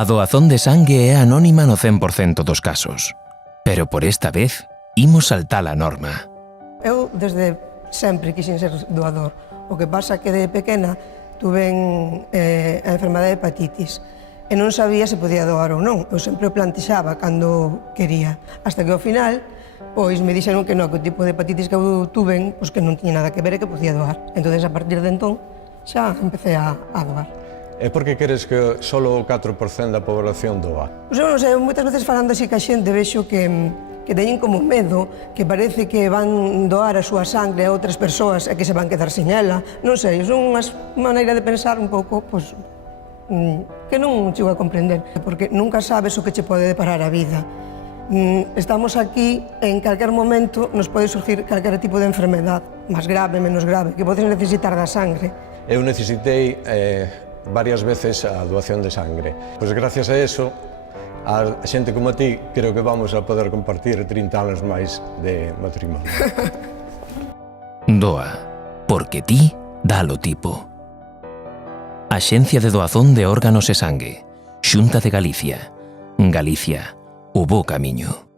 A doazón de sangue é anónima no 100% dos casos. Pero por esta vez, imos saltar a norma. Eu desde sempre quixen ser doador. O que pasa que de pequena tuve a enfermedade de hepatitis e non sabía se podía doar ou non. Eu sempre o plantexaba cando quería. Hasta que ao final, pois me dixeron que non, que o tipo de hepatitis que eu tuve, pois que non tiña nada que ver e que podía doar. Entón, a partir de entón, xa empecé a doar. E por que queres que só o 4% da población doa? Pois eu non sei, moitas veces falando así ca xente vexo que teñen como medo, que parece que van doar a súa sangre a outras persoas e que se van quedar sin ela. Non sei, son unha maneira de pensar un pouco, pois, que non chego a comprender, porque nunca sabes o que che pode deparar a vida. Estamos aquí, en calquer momento nos pode surgir calquer tipo de enfermedade, máis grave, menos grave, que podes necesitar da sangre. Eu necesitei varias veces a doación de sangre. Pois gracias a eso, a xente como a ti, creo que vamos a poder compartir 30 anos máis de matrimonio. Doa, porque ti dalo tipo. Axencia de Doazón de Órganos e Sangue, Xunta de Galicia. Galicia, o bo camiño.